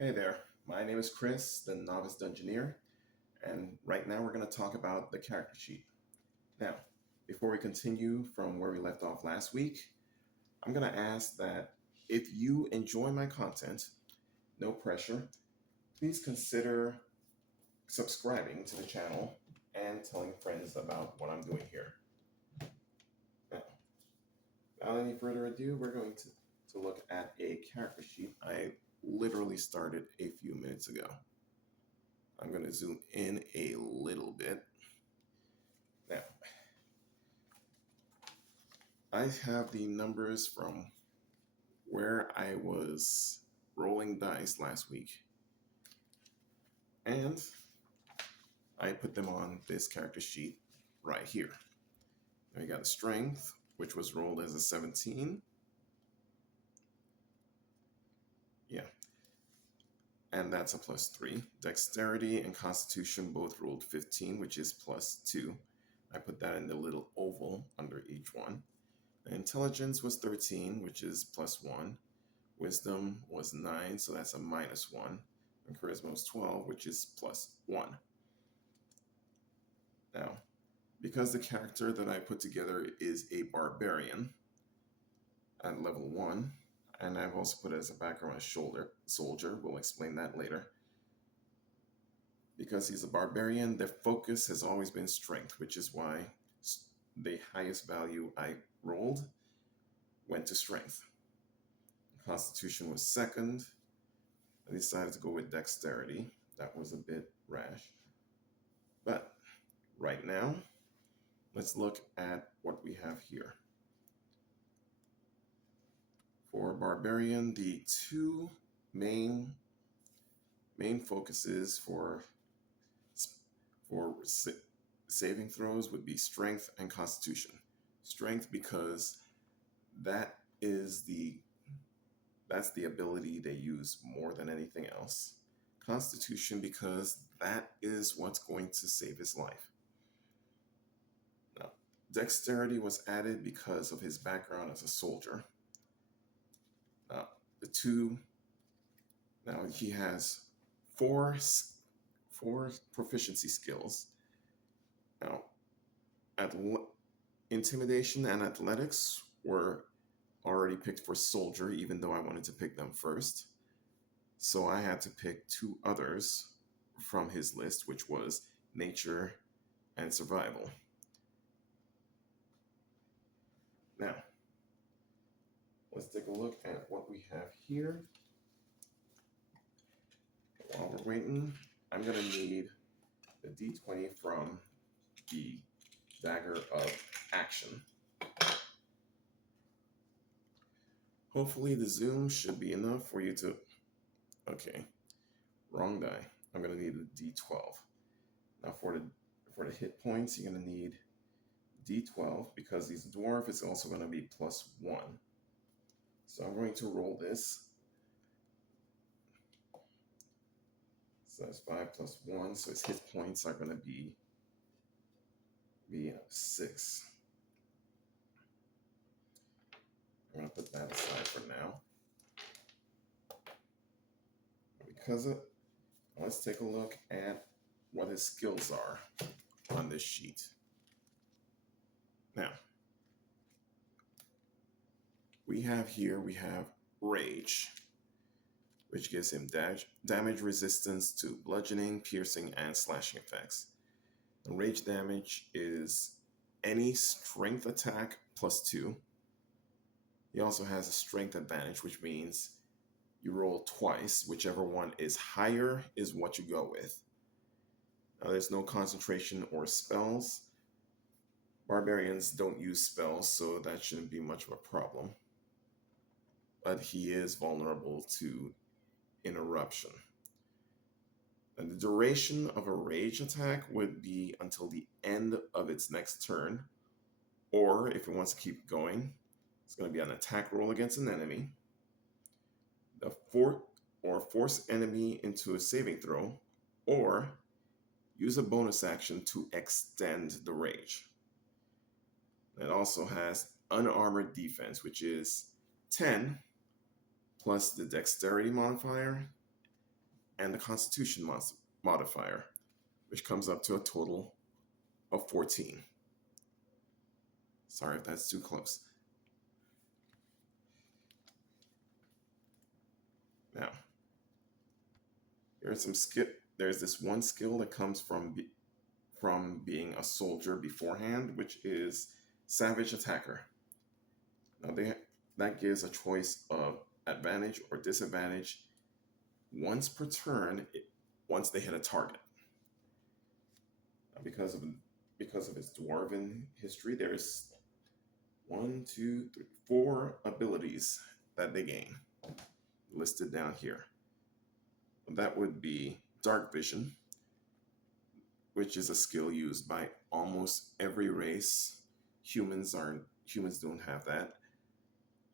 Hey there, my name is Chris, the Novice Dungeoneer, and right now we're going to talk about the character sheet. Now, before we continue from where we left off last week, I'm going to ask that if you enjoy my content, no pressure, please consider subscribing to the channel and telling friends about what I'm doing here. Now, without any further ado, we're going to look at a character sheet I literally started a few minutes ago. I'm going to zoom in a little bit. Now, I have the numbers from where I was rolling dice last week, and I put them on this character sheet right here. We got a strength, which was rolled as a 17. Yeah, and that's a +3. Dexterity and Constitution both rolled 15, which is +2. I put that in the little oval under each one. Intelligence was 13, which is +1. Wisdom was 9, so that's a -1. And Charisma was 12, which is +1. Now, because the character that I put together is a barbarian at level 1, and I've also put it as a background as soldier, we'll explain that later. Because he's a barbarian, their focus has always been strength, which is why the highest value I rolled went to strength. Constitution was second. I decided to go with dexterity. That was a bit rash. But right now, let's look at what we have here. For barbarian, the two main focuses for saving throws would be strength and constitution. Strength because that's the ability they use more than anything else. Constitution because that is what's going to save his life. Now, dexterity was added because of his background as a soldier. Now he has four proficiency skills. Now, intimidation and athletics were already picked for soldier, even though I wanted to pick them first. So I had to pick two others from his list, which was nature and survival. Now, let's take a look at what we have here. While we're waiting, I'm going to need the D20 from the Dagger of Action. Hopefully the zoom should be enough for you to... Okay, wrong die. I'm going to need a D12. Now for the hit points, you're going to need D12 because he's a dwarf. It's also going to be +1. So I'm going to roll this. So that's 5 + 1. So his hit points are going to be 6. I'm going to put that aside for now. Let's take a look at what his skills are on this sheet. Now, we have Rage, which gives him damage resistance to bludgeoning, piercing, and slashing effects. The rage damage is any strength attack +2. He also has a strength advantage, which means you roll twice. Whichever one is higher is what you go with. Now, there's no concentration or spells. Barbarians don't use spells, so that shouldn't be much of a problem. But he is vulnerable to interruption. And the duration of a rage attack would be until the end of its next turn, or if it wants to keep going, it's going to be an attack roll against an enemy, force enemy into a saving throw, or use a bonus action to extend the rage. It also has unarmored defense, which is 10 plus the dexterity modifier and the Constitution modifier, which comes up to a total of 14. Sorry if that's too close. Now, there's some skill. There's this one skill that comes from being a soldier beforehand, which is Savage Attacker. Now that gives a choice of advantage or disadvantage once per turn, once they hit a target. Now, because of its dwarven history, there's 4 abilities that they gain listed down here. That would be Dark Vision, which is a skill used by almost every race. Humans don't have that.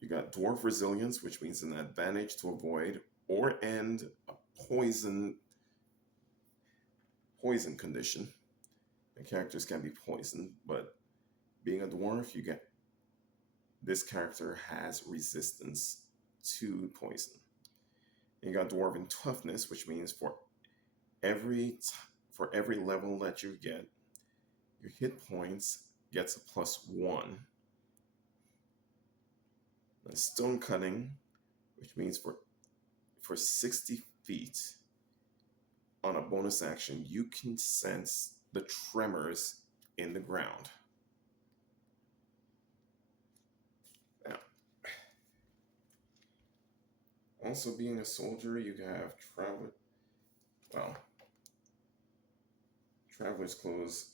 You got Dwarf Resilience, which means an advantage to avoid or end a poison condition. The characters can be poisoned, but being a dwarf, this character has resistance to poison. You got Dwarven Toughness, which means for every level that you get, your hit points gets a +1. And Stone Cutting, which means for 60 feet on a bonus action, you can sense the tremors in the ground. Now, also being a soldier, you have Traveler's Clothes.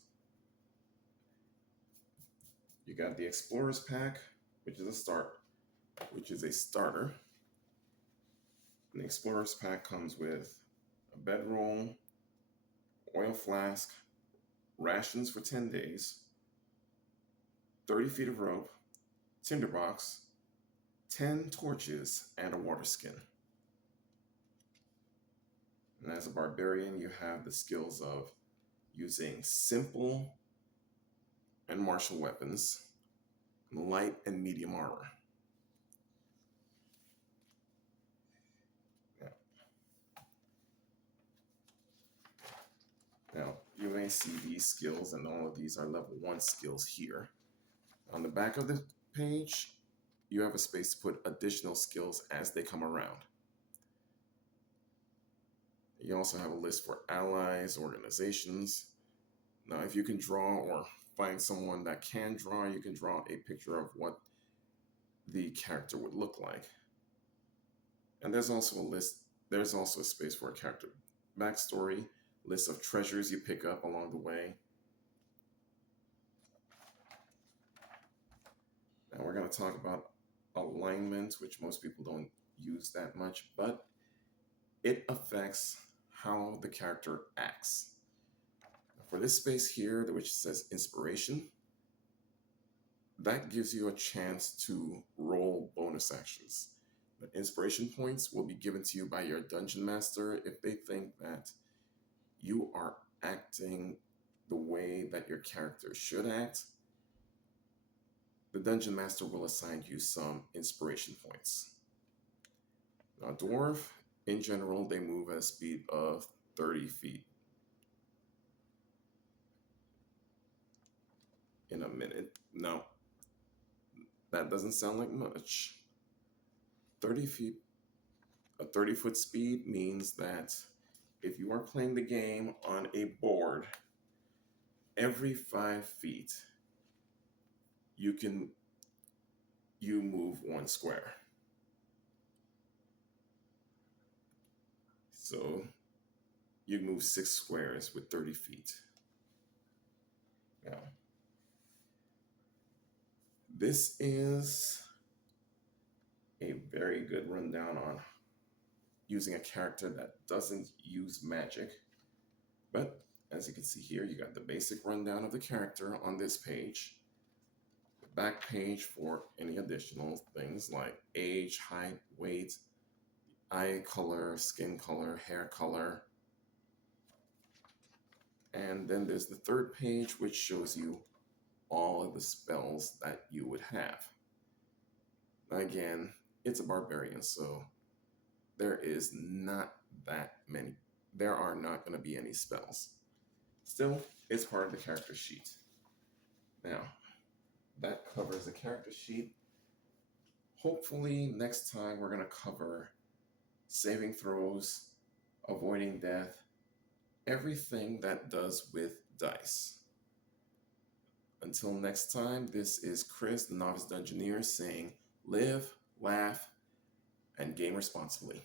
You got the Explorer's Pack, which is a starter. And the Explorer's Pack comes with a bedroll, oil flask, rations for 10 days, 30 feet of rope, tinderbox, 10 torches, and a water skin. And as a barbarian, you have the skills of using simple and martial weapons, light and medium armor. Now, you may see these skills, and all of these are level 1 skills here. On the back of the page, you have a space to put additional skills as they come around. You also have a list for allies, organizations. Now, if you can draw or find someone that can draw, you can draw a picture of what the character would look like. And there's also a space for a character backstory, list of treasures you pick up along the way. Now we're going to talk about alignment, which most people don't use that much, but it affects how the character acts. For this space here, which says inspiration, that gives you a chance to roll bonus actions. The inspiration points will be given to you by your dungeon master if they think that you are acting the way that your character should act. The dungeon master will assign you some inspiration points. Now, dwarf, in general, they move at a speed of 30 feet in a minute. No, that doesn't sound like much. 30 feet, a 30-foot speed means that if you are playing the game on a board, every 5 feet, you move 1 square. So you move 6 squares with 30 feet. Now, this is a very good rundown on using a character that doesn't use magic. But as you can see here, you got the basic rundown of the character on this page. The back page for any additional things like age, height, weight, eye color, skin color, hair color. And then there's the third page, which shows you all of the spells that you would have. Again, it's a barbarian, so there is not that many there are not going to be any spells. Still, it's part of the character sheet. Now, that covers the character sheet. Hopefully, next time we're going to cover saving throws, avoiding death, everything that does with dice. Until next time, this is Chris, the Novice Dungeoneer, saying live, laugh, and game responsibly.